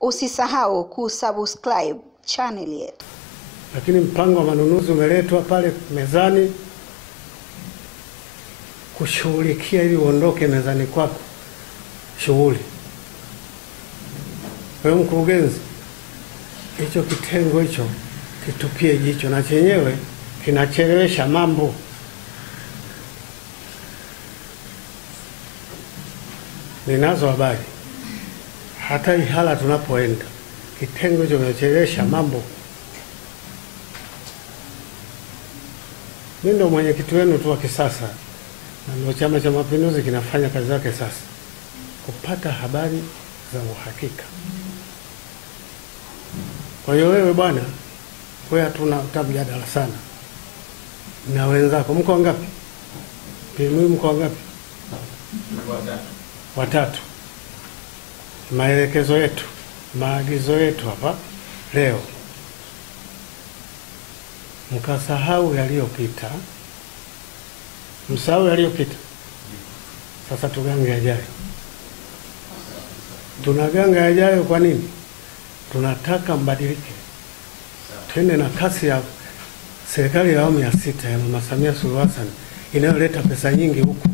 Usisahau kusubscribe channel yetu. Lakini mpango wa manunuzi umeletwa pale mezani kushughulikia ili uondoke mezani kwako shughuli. Kwa hiyo mkurugenzi, hicho kitengo hicho kitupie jicho, na chenyewe kinachelewesha mambo. Ninazo habari hata Ihala tunapoenda kitengo hicho kinachelewesha mambo. Mimi ndio mwenyekiti wenu tu wa kisasa, na ndio Chama cha Mapinduzi kinafanya kazi zake sasa kupata habari za uhakika. Kwa hiyo wewe bwana, wewe hatuna mjadala sana na wenzako. Mko wangapi? Mimi mko wangapi? Watatu. Maelekezo yetu, maagizo yetu hapa leo, mkasahau yaliyopita, msahau yaliyopita. Sasa tugange yajayo. Tunaganga yajayo kwa nini? Tunataka mbadilike, twende na kasi ya serikali ya awamu ya 6 ya Mama Samia Suluhu Hassan inayoleta pesa nyingi huku,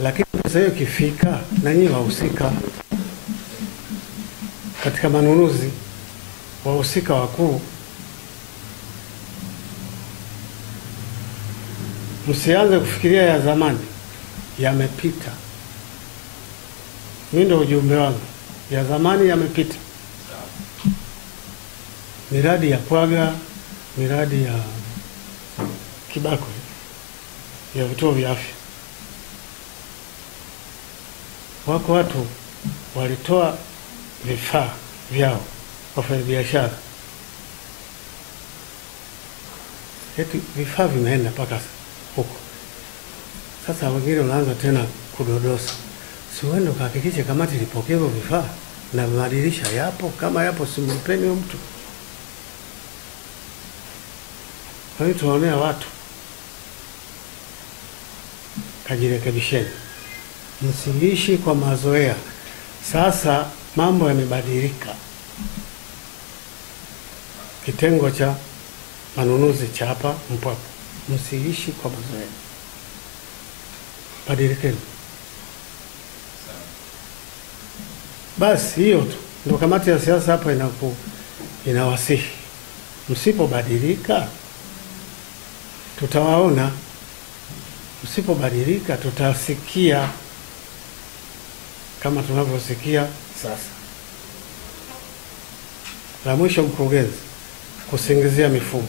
lakini pesa hiyo kifika na nyinyi wahusika katika manunuzi, wahusika wakuu, msianze kufikiria ya zamani, yamepita. Mimi ndio ujumbe wangu, ya zamani yamepita. Miradi ya Pwaga, miradi ya Kibakwe, ya vituo vya afya, wako watu walitoa vifaa vyao wafanya biashara, eti vifaa vimeenda mpaka huko. Sasa wengine wanaanza tena kudodosa, si uende ukahakikishe kamati ilipokea hivyo vifaa na madirisha yapo, kama yapo simpeni huyo mtu. Kwa hiyo tunaonea watu, kajirekebisheni, msiishi kwa mazoea. Sasa mambo yamebadilika. Kitengo cha manunuzi cha hapa Mpwapwa, msiishi kwa mazoea, badilikeni. Basi hiyo tu ndio kamati ya siasa hapa inawasihi. Msipobadilika tutawaona, msipobadilika tutasikia kama tunavyosikia sasa. La mwisho, mkurugenzi, kusingizia mifumo.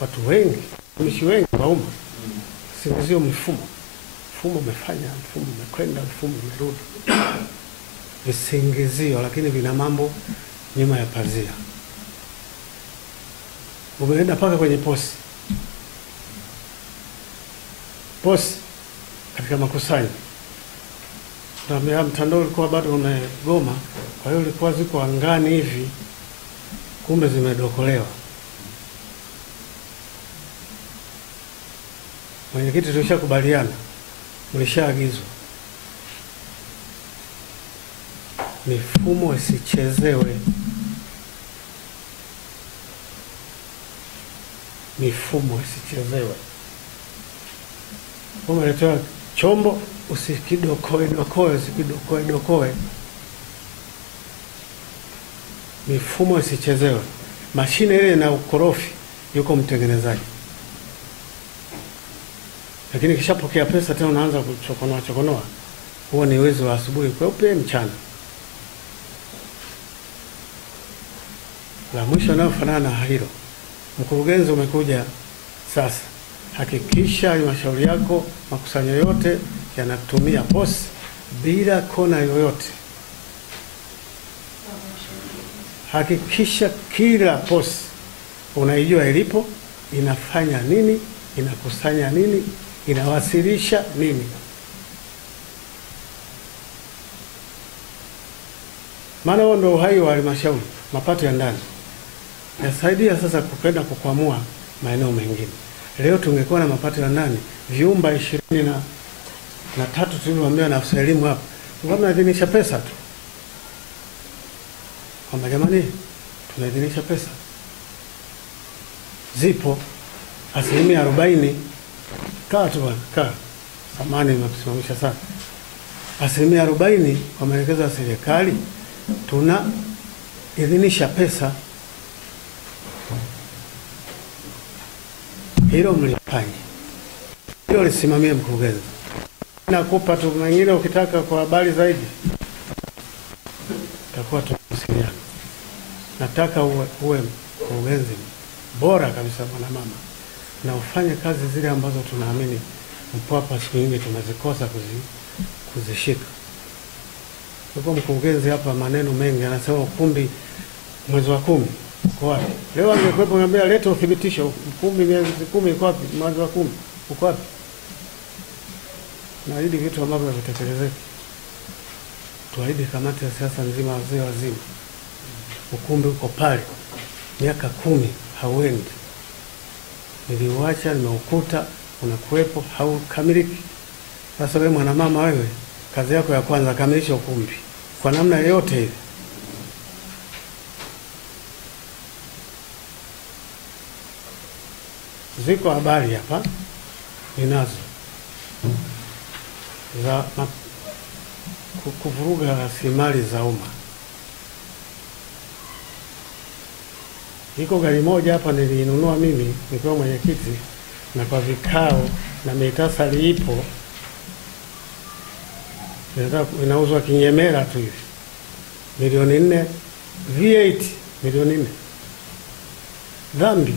Watu wengi, watumishi wengi wa umma, kusingizia mifumo. Mfumo umefanya, mfumo umekwenda, mfumo umerudi. Visingizio, lakini vina mambo nyuma ya pazia. Umeenda paka kwenye posi katika makusanyo, na mtandao ulikuwa bado umegoma, kwa hiyo ulikuwa ziko angani hivi, kumbe zimedokolewa. Mwenyekiti, tulishakubaliana, mlishaagizwa, mifumo isichezewe. Mifumo isichezewe. Umeletewa chombo, usikidokoe. Mifumo isichezewe. Mashine ile na ukorofi, yuko mtengenezaji, lakini kishapokea pesa tena unaanza kuchokonoa. Huo ni wezi wa asubuhi kweupe mchana. La mwisho nayofanana na hilo, mkurugenzi, umekuja sasa, hakikisha halmashauri yako makusanyo yote yanatumia POS bila kona yoyote. Hakikisha kila POS unaijua ilipo, inafanya nini, inakusanya nini, inawasilisha nini. Maana huo ndio uhai wa halmashauri, mapato ya ndani. Yasaidia sasa kupenda kukwamua maeneo mengine. Leo tungekuwa na mapato ya ndani vyumba 23 tulivyoambiwa na afisa elimu hapa, ngoma adhinisha pesa tu. kwamba jamani, tunaidhinisha pesa zipo 40%. Kaa tu bwana, kaa. Samani nimekusimamisha sana. 40% kwa maelekezo ya serikali tunaidhinisha pesa. Hilo mlifanye. Hilo lisimamie mkurugenzi. Nakupa tu mengine ukitaka kwa habari zaidi. Takuwa tuwasiliana. Nataka uwe mkurugenzi bora kabisa bwana mama. Na ufanye kazi zile ambazo tunaamini Mpwapwa siku nyingi tunazikosa kuzishika. Kwa mkurugenzi hapa maneno mengi, anasema ukumbi mwezi wa 10 uko wapi? Leo angekuepo ngambia leta uthibitisho, ukumbi miezi 10 uko wapi? Mwezi wa 10 uko wapi? Na hili vitu ambavyo vitatekelezeka. Tuahidi kamati ya siasa nzima, wazee wazima. Ukumbi uko pale. Miaka 10 hauendi. Niliuacha, nimeukuta, unakuwepo, haukamiliki. Sasa wewe mwanamama, wewe kazi yako ya kwanza kamilisha ukumbi kwa namna yoyote ile. Ziko habari hapa ninazo za kuvuruga rasilimali za umma. Iko gari moja hapa nilinunua mimi nikiwa mwenyekiti, na kwa vikao na mitasari ipo, inauzwa kinyemera tu hivi, milioni 4, V8 milioni 4. Dhambi,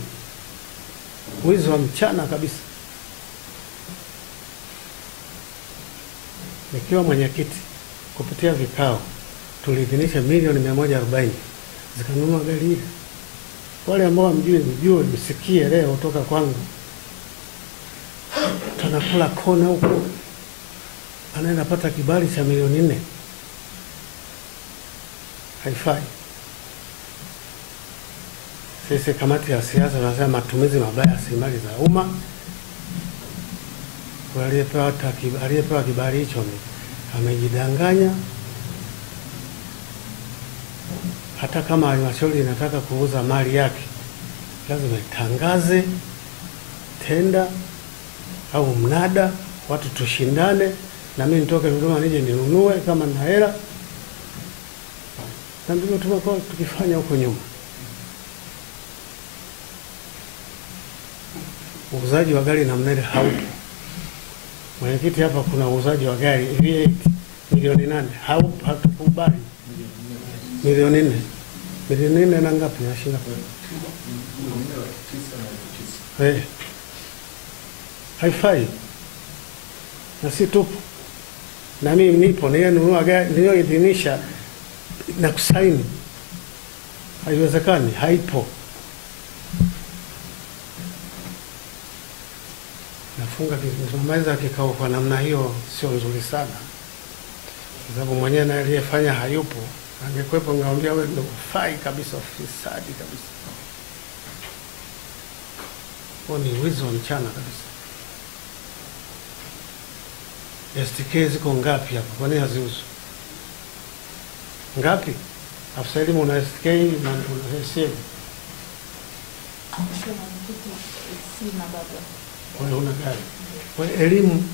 wizi wa mchana kabisa. Nikiwa mwenyekiti, kupitia vikao tuliidhinisha milioni 140 zikanunua gari hili. Wale ambao mjue msikie leo kutoka kwangu. Tunakula kona huko, anaenda pata kibali cha milioni 4. Haifai. Sisi kamati ya siasa tunasema matumizi mabaya ya rasilimali za umma. Aliyepewa kibali hicho amejidanganya. Hata kama halmashauri inataka kuuza mali yake, lazima itangaze tenda au mnada, watu tushindane, na mimi nitoke Dodoma nije ninunue kama nina hela. Na ndivyo tumekuwa tukifanya huko nyuma. Uuzaji wa gari na mnada haupo. Mwenyekiti, hapa kuna uuzaji wa gari V8 milioni 8, haupo, hatukubali. Milioni 4. Milioni 4 na ngapi na shilingi? Haifai. Na si tupo. Na mimi nipo nunua gari niliyoidhinisha na kusaini. Haiwezekani, haipo. Nafunga kimaliza kikao kwa namna hiyo sio nzuri sana. Kwa sababu mwenyewe na aliyefanya hayupo. Angekuepo ngambia wewe ndio fai kabisa, fisadi kabisa. Kwa ni wizi wa mchana kabisa. STK ziko ngapi hapa? Kwa nini haziuzwi? Ngapi? Afisa elimu una STK na una HCM. Wewe una gari. Kwa elimu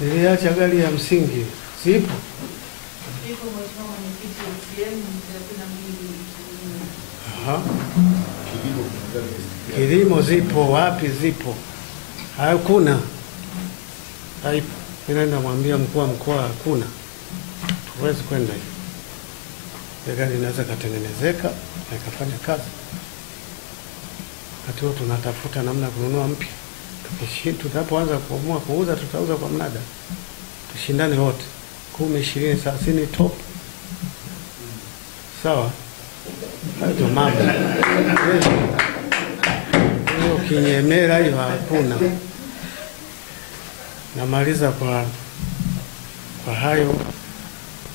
niliacha gari ya msingi. Sipo. Aha. Kilimo zipo, wapi zipo? Hakuna. Haipo. Ninaenda mwambia mkuu wa mkoa hakuna. Tuwezi kwenda hivi. Gari inaweza katengenezeka na ikafanya kazi. Hata tunatafuta namna kununua mpya. Tutapoanza kuamua kuuza, tutauza kwa mnada. Tushindane wote. 10, 20, 30 top. Sawa? Hayo mambo. Hiyo kinyemera hiyo hakuna. Namaliza kwa hayo,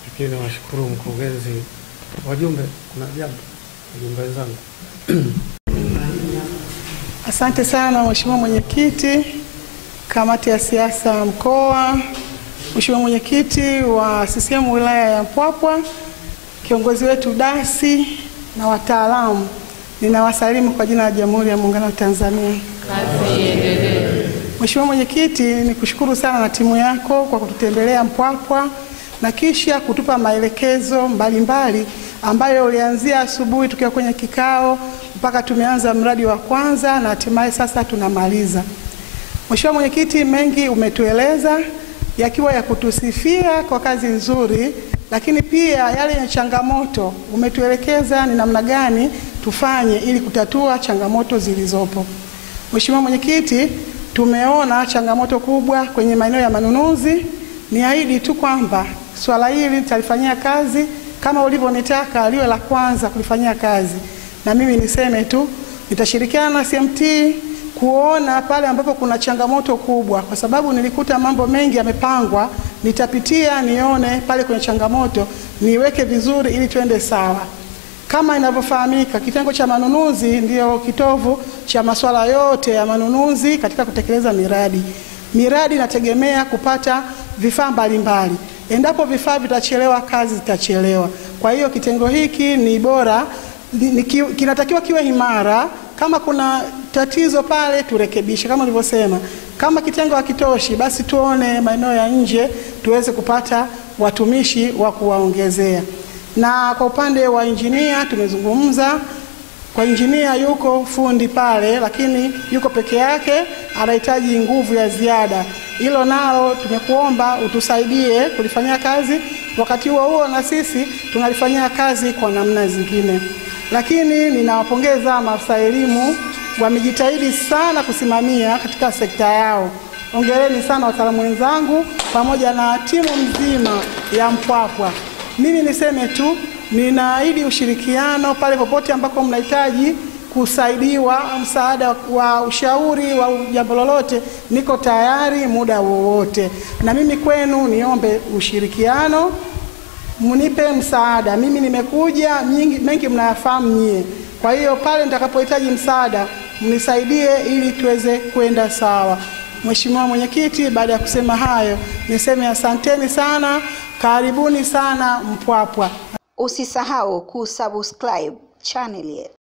lakini washukuru mkurugenzi. Wajumbe, kuna jambo wajumbe zangu. Asante sana Mheshimiwa Mwenyekiti, kamati ya siasa mkoa, Mheshimiwa Mwenyekiti wa CCM wilaya ya Mpwapwa, kiongozi wetu Dasi, na wataalamu, ninawasalimu kwa jina la Jamhuri ya Muungano wa Tanzania. Kazi iendelee. Mheshimiwa Mwenyekiti, nikushukuru sana na timu yako kwa kututembelea Mpwapwa na kisha kutupa maelekezo mbalimbali ambayo ulianzia asubuhi tukiwa kwenye kikao mpaka tumeanza mradi wa kwanza na hatimaye sasa tunamaliza. Mheshimiwa Mwenyekiti, mengi umetueleza yakiwa ya kutusifia kwa kazi nzuri, lakini pia yale ya changamoto umetuelekeza ni namna gani tufanye ili kutatua changamoto zilizopo. Mheshimiwa Mwenyekiti, tumeona changamoto kubwa kwenye maeneo ya manunuzi. Niahidi tu kwamba swala hili nitalifanyia kazi kama ulivyonitaka liwe la kwanza kulifanyia kazi. Na mimi niseme tu nitashirikiana na CMT kuona pale ambapo kuna changamoto kubwa, kwa sababu nilikuta mambo mengi yamepangwa. Nitapitia nione pale kwenye changamoto niweke vizuri ili tuende sawa. Kama inavyofahamika, kitengo cha manunuzi ndio kitovu cha masuala yote ya manunuzi katika kutekeleza miradi. Miradi inategemea kupata vifaa mbalimbali. Endapo vifaa vitachelewa, kazi zitachelewa. Kwa hiyo kitengo hiki ni bora, kinatakiwa kiwe imara. Kama kuna tatizo pale turekebishe kama nilivyosema. Kama kitengo hakitoshi, basi tuone maeneo ya nje tuweze kupata watumishi wa kuwaongezea. Na kwa upande wa injinia tumezungumza. Kwa injinia yuko fundi pale, lakini yuko peke yake, anahitaji nguvu ya ziada. Hilo nalo tumekuomba utusaidie kulifanyia kazi. Wakati huo na sisi tunalifanyia kazi kwa namna zingine. Lakini ninawapongeza maafisa elimu, wamejitahidi sana kusimamia katika sekta yao. Hongereni sana wataalamu wenzangu pamoja na timu mzima ya Mpwapwa. Mimi niseme tu ninaahidi ushirikiano pale popote ambako mnahitaji kusaidiwa, msaada wa ushauri wa jambo lolote, niko tayari muda wowote. Na mimi kwenu niombe ushirikiano, munipe msaada. Mimi nimekuja, mengi mnayafahamu nyie. Kwa hiyo pale nitakapohitaji msaada, mnisaidie ili tuweze kwenda sawa. Mheshimiwa Mwenyekiti, baada ya kusema hayo, niseme asanteni sana, karibuni sana Mpwapwa. Usisahau kusubscribe channel yetu.